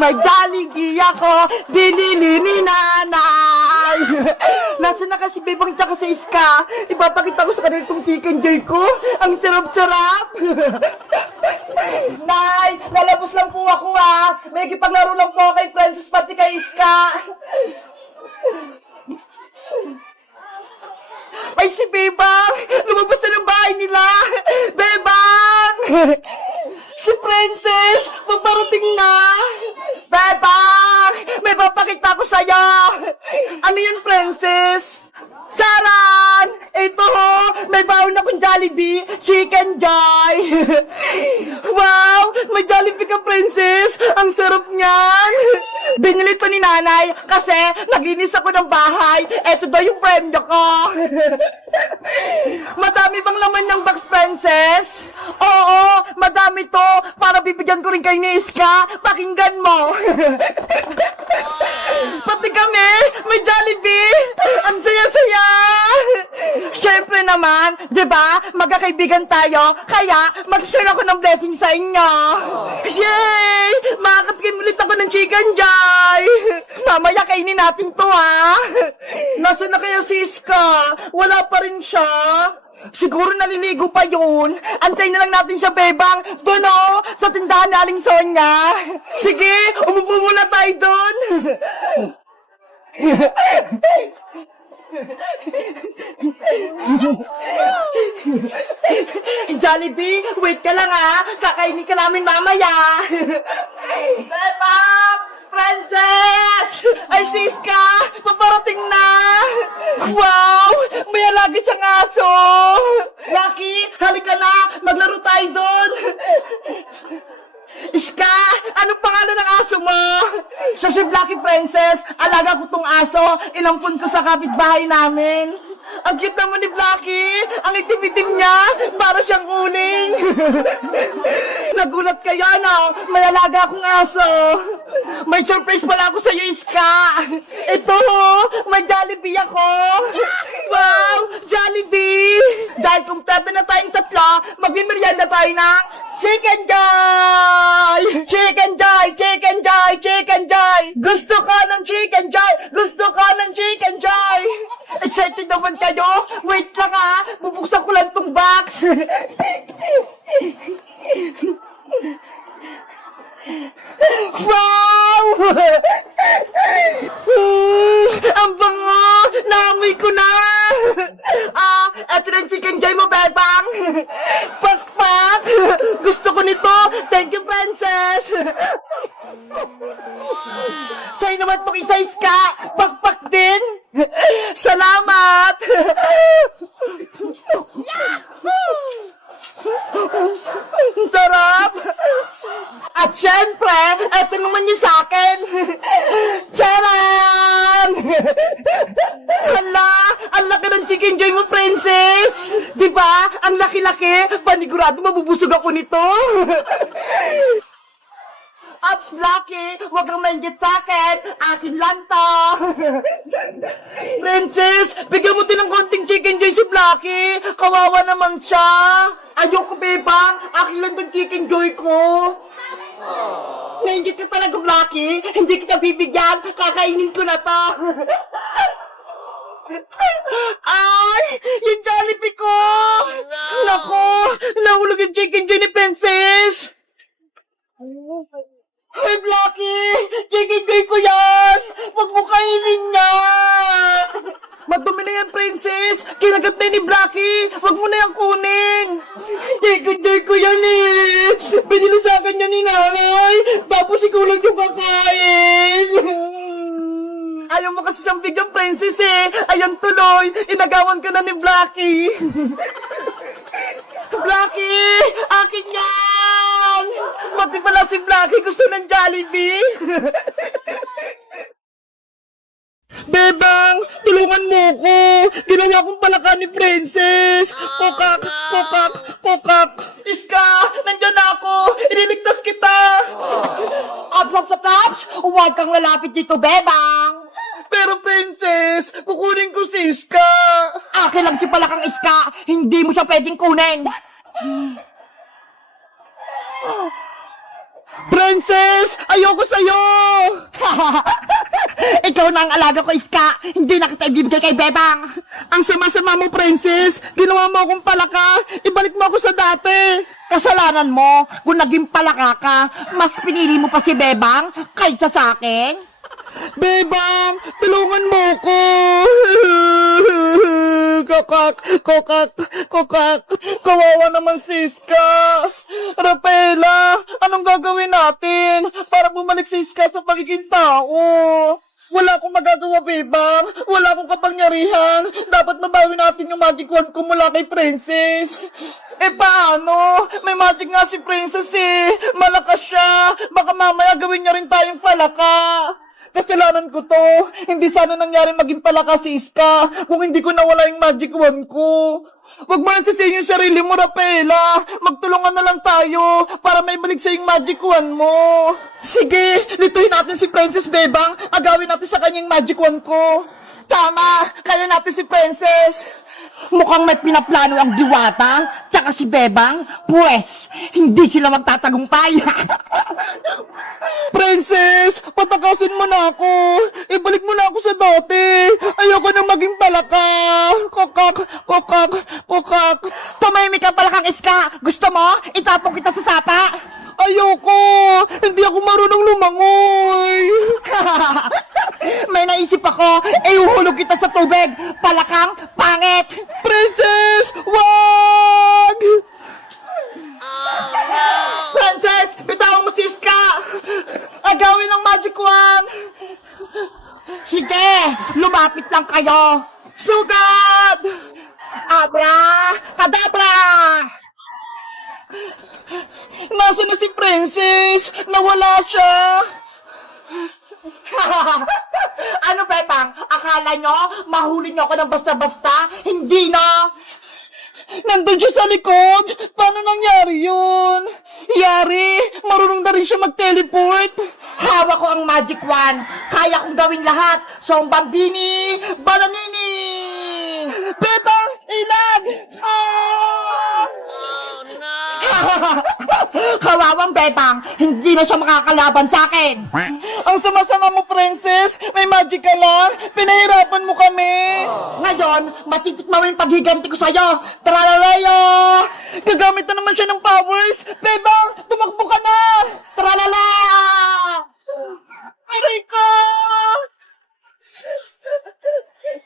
may Jollibee ako, binili ni nanay. Nasaan na kasi Bebang tsaka sa Iska? Ipapakita ko sa kanila itong chicken joy ko. Ang sarap-sarap. Nay, lalabos lang po ako ha. May kipaglaro lang po kay Francis pati kay Iska. Ay, si Bebang! Lumabas na ng bahay nila! Bebang! Si Princess! Magparating na! Bebang! May papakita ko sa'yo! Ano yun, Princess? Saran! Ito ho! May baon akong Jollibee! Chicken Joy! Wow! May Jollibee ka, Princess! Ang sarap niyan! Binili to ni nanay kasi naginis ako ng bahay. Ito daw yung premyo ko. Madami bang laman ng box, Princess? Oo, madami to. Para bibigyan ko rin kayo ni Iska. Pakinggan mo. Pati kami, may Jollibee. Ang saya-saya. Syempre naman, di ba? Magkakaibigan tayo. Kaya, mag-share ako ng blessing sa inyo. Yay! Makakatikim ulit ako ng chicken joy. Mamaya kainin natin to, ha? Nasaan na kaya si Iska? Wala pa rin siya. Siguro naliligo pa yun. Antayin na lang natin siya, Bebang. Doon, oh, sa tindahan ni Aling Sonia. Sige, umupo muna tayo doon. Jollibee, wait ka lang ha. Kakainin ka namin mamaya. Bebang! Princess! Ay, Siska! Paparating na! Wow! May alaga siyang aso! Lucky, halika na! Maglaro tayo doon! Iska! Anong pangalan ng aso mo? Siya si Blacky, Princess. Alaga ko tong aso. Inampun ko sa kapitbahay namin. Ang cute naman ni Blacky. Ang itim-itim niya. Para siyang uling. Nagulat kayo, no? May alaga akong aso. May surprise pala ako sa'yo, Iska. Ito, may Jollibee ako. Wow! Jollibee! Dahil kumpleto na tayong tatlo, magmimerienda tayo ng Chicken Joy! Chicken Joy! Chicken Joy! Chicken Joy! Gusto ka ng Chicken Joy! Gusto ka ng Chicken Joy! Excited naman kayo? Wait lang ha! Bubuksan ko lang tong box! Wow! Ang bango! Naamoy ko na! Eto na yung Chicken Joy mo, Bebang! Pakpak! Gusto ko nito! Thank you, Princess! Sa'yo naman itong isa, Iska! Pakpak din! Salamat! Sarap! At syempre, eto naman yung sa'kin! Charan! Hala! Ang laki ng Chicken Joy mo, Princess! Diba? Ang laki-laki! Panigurado mabubusog ako nito! Ups, Lucky! Huwag kang mainggit sa'kin! Akin lang to! Princess! Bigyan mo din ng konting Chicken Joy si Lucky! Kawawa naman siya! Ayoko, Bebang! Akin lang tong Chicken Joy ko! Nainggit ka talaga, Lucky! Hindi kita bibigyan! Kakainin ko na to! Ay! Yung Jollibee ko! Naku! Nahulog yung Chicken Joy ni Princess! Hey, Blacky! Chicken Joy ko yan! Huwag mo kainin niya! Madumi na yan, Princess! Kinagat na ni Blacky! Huwag mo na yan kunin! Chicken Joy ko yan eh! Binili sa akin yan ni nanay! Tapos ikaw lang yung kakain! Ayaw mo kasi siyang bigyan, Princess eh! Ayan tuloy! Inagawan ka na ni Blacky! Blacky! Akin yan! Mati pala si Blacky gusto ng Jollibee! Bebang! Tulungan mo ko! Ginawa kong palaka ni Princess! Kokak! Kokak! Kokak! Iska! Nandyan ako! Iniligtas kita! Ops! Huwag kang lalapit dito, Bebang! Pero Princess, kukunin ko si Iska! Akin lang si palakang Iska! Hindi mo siya pwedeng kunin! Princess! Ayoko sa'yo! Ikaw na ang alaga ko, Iska! Hindi na kita ibibigay kay Bebang! Ang sama-sama mo, Princess! Ginawa mo akong palaka! Ibalik mo ako sa dati! Kasalanan mo kung naging palaka ka, mas pinili mo pa si Bebang kaysa sa akin? Bebang! Tulungan mo ko! Kokak! Kawawa naman si Iska! Rafaela! Anong gagawin natin para bumalik si Iska sa pagiging tao? Wala akong magagawa, Bebang. Wala akong kapangyarihan. Dapat mabawi natin yung magic wand ko mula kay Princess. Paano? May magic nga si Princess eh. Malakas siya. Baka mamaya gawin niya rin tayong palaka. Kasalanan ko to. Hindi sana nangyari maging palaka si Iska kung hindi ko nawala yung magic wand ko. Huwag mo nang sisihin yung sarili mo, Rafaela. Magtulungan na lang tayo para maibalik sa yung magic wand mo. Sige, lituhin natin si Princess Bebang. Agawin natin sa kanyang magic wand ko. Tama, kaya natin si Princess. Mukhang may pinaplano ang Diwata, tsaka si Bebang, pues, hindi sila magtatagumpay. Princess, patakasin mo na ako. Ibalik mo na ako sa dati. Ayoko nang maging palaka. Kokak. Tumahimik ka palakang Iska. Gusto mo? Itapong kita sa sapa. Ayoko. Hindi ako marunong lumangoy. May naisip ako. Ihuhulog kita sa tubig. Palakang pangit. Princess, wag! Princess, bitawan mo si Iska! Agawin ang magic wand! Sige, lumapit lang kayo! Sugad! Abra! Kadabra! Nasaan na si Princess? Nawala siya! Ano, Bebang? Akala nyo, mahuli nyo ako ng basta-basta? Hindi na! Nandun siya sa likod! Paano nangyari yun? Yari, marunong na rin siya mag-teleport! Hawak ko ang magic wand! Kaya kong gawin lahat! Sombandini! Bananini! Bebang! Ilag! Ah! Oh, no! Kawawang Bebang! Hindi na siya makakalaban sa akin! Ang sama-sama mo, Princess! May magic ka lang! Pinahirapan mo kami! Ngayon, matitikman mo yung paghiganti ko sa'yo! Tralalayo! Gagamit na naman siya ng powers! Bebang! Tumakbo ka na! Tralala! Aray ko!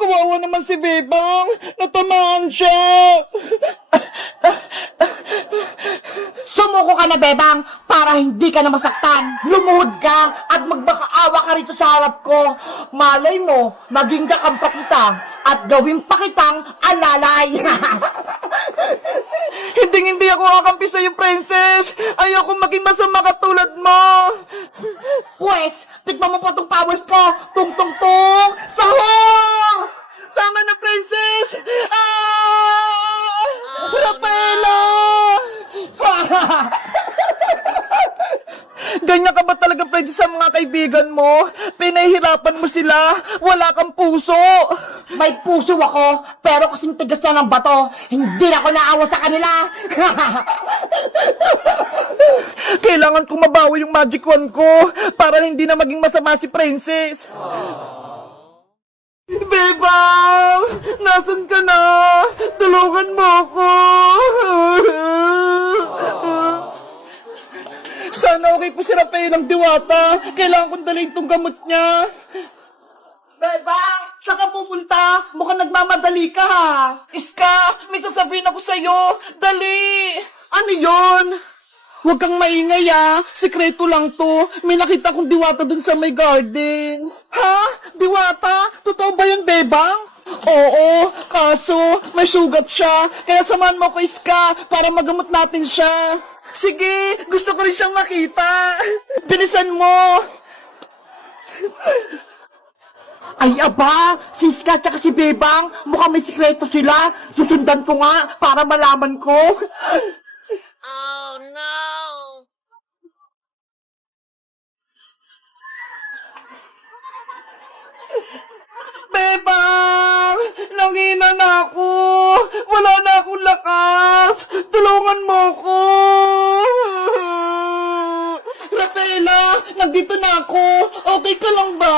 Kawawa naman si Bebang! Natamaan siya! Sumuko ka na, Bebang, para hindi ka na masaktan. Lumuhod ka at magbakaawa ka rito sa harap ko. Malay mo, maging kakampa kita at gawin pa kitang alalay. Hindi ako kakampi sa'yo, Princess. Ayoko maging masama katulad mo. Pwes, tikman mo pa tong powers ko. Tung-tung-tung! Sahur! Tama na, Princess! Ah! Rafaela! Ganyan ka ba talaga, Princess, sa mga kaibigan mo? Pinahihirapan mo sila. Wala kang puso. May puso ako, pero kasing tigas na ng bato, hindi na ako naawa sa kanila. Kailangan ko mabawi yung magic wand ko para hindi na maging masama si Princess. Bebang! Nasaan ka na? Tulungan mo ako! Sana okay po si Rafael ang Diwata. Kailangan kong dalhin tong gamot niya. Bebang! Saan ka pupunta? Mukhang nagmamadali ka ha. Iska! May sasabihin ako sa'yo. Dali! Ano yon? Huwag kang maingay ah. Sikreto lang to. May nakita kong Diwata dun sa may garden. Ha? Diwata? Totoo ba yan, Bebang? Oo, kaso may sugat siya. Kaya samahan mo ko, Iska, para magamot natin siya. Sige, gusto ko rin siyang makita. Bilisan mo. Ay aba, si Iska at si Bebang, mukhang may sikreto sila. Susundan ko nga para malaman ko. Oh no! Bebang! Nangina na ako! Wala na akong lakas! Tulungan mo ko! Rafaela, nandito na ako. Okay ka lang ba?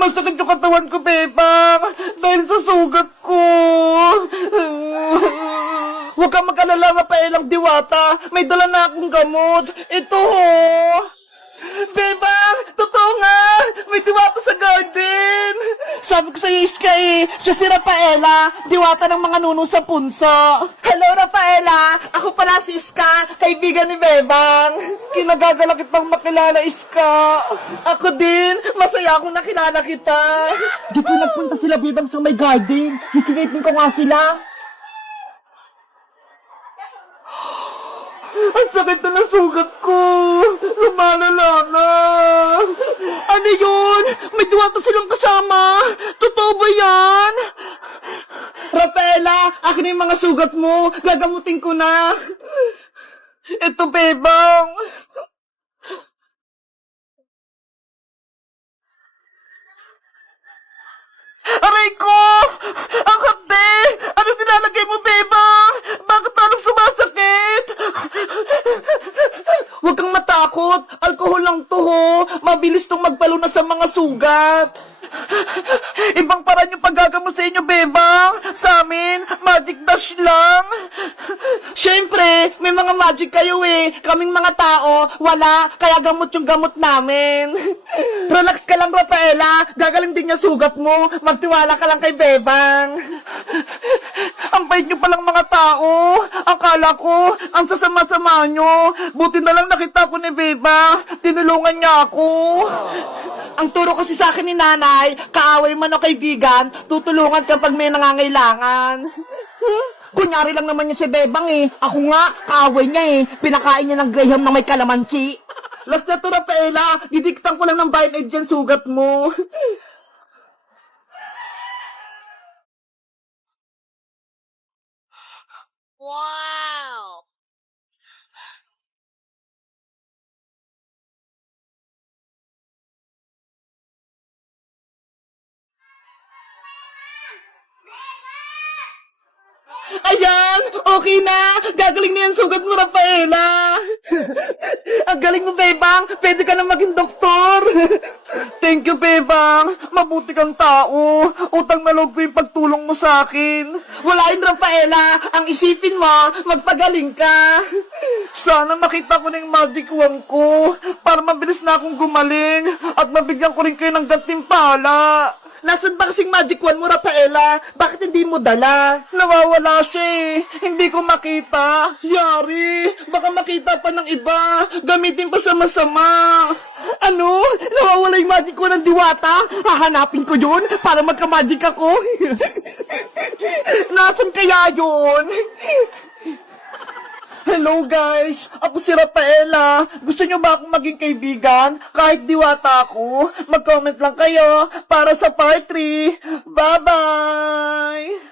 Masakit yung katawan ko, Bebang. Dahil sa sugat ko. Huwag kang mag-alala, Rafaelang Diwata. May dala na akong gamot. Ito ho. Bebang, totoo nga. May diwata sa garden. Sabi ko sa'yo, Iska siya si Rafaela, diwata ng mga nuno sa punso. Hello, Rafaela. Ako pala si Iska, kaibigan ni Bebang. Kinagagala kitang makilala, Iska. Ako din, masaya akong nakilala kita. Dito nagpunta sila, Bebang, sa may garden. Sisilipin ko nga sila. Ang sakit na ng sugat ko. Lumalala na. Ano yun? May diwata silang kasama. Totoo ba yan? Rafaela, akin na yung mga sugat mo. Gagamutin ko na. Ito, Bebang. Aray ko! Ang hapde! Ano nilalagay mo, Bebang? Bakit anong sumasakit? Huwag kang matakot. Alkohol lang to, ho. Mabilis tong magpalunas sa mga sugat. Ibang paraan yung paggagamot sa inyo, Bebang. Sa amin, magic dash lang. Siyempre, may mga magic kayo Kaming mga tao, wala. Kaya gamot yung gamot namin. Relax ka lang, Rafaela. Gagaling din yung sugat mo. Magtiwala ka lang kay Bebang. Ang bait nyo palang mga tao. Akala ko, ang sasama-sama nyo. Buti na lang nakita ko ni Bebang. Tinulungan niya ako. Ang turo kasi sa akin ni nanay, kaaway man o kaibigan, tutulungan kapag may nangangailangan. Kunyari lang naman niya si Bebang Ako nga, kaaway niya Pinakain niya ng Graham na may kalamansi. Last na to, Rafaela. Didiktan ko lang ng Band-Aid dyan sugat mo. Wow! Ayan! Okay na! Gagaling na yung sugat mo, Rafaela! Ang galing mo, Bebang! Pwede ka na maging doktor! Thank you, Bebang! Mabuti kang tao! Utang na loob ko yung pagtulong mo sa akin! Wala yun, Rafaela! Ang isipin mo, magpagaling ka! Sana makita ko na yung magic wand ko para mabilis na akong gumaling at mabigyan ko rin kayo ng gantimpala! Nasaan ba kasing magic wand mo, Rafaela? Bakit hindi mo dala? Nawawala siya Hindi ko makita. Yari, baka makita pa ng iba. Gamitin pa sa masama. Ano? Nawawala yung magic wand ng diwata? Hahanapin ko yun para magka-magic ako. Nasaan kaya yun? Hello guys! Ako si Rafaela. Gusto nyo ba akong maging kaibigan? Kahit diwata ako, mag-comment lang kayo para sa part 3. Bye-bye!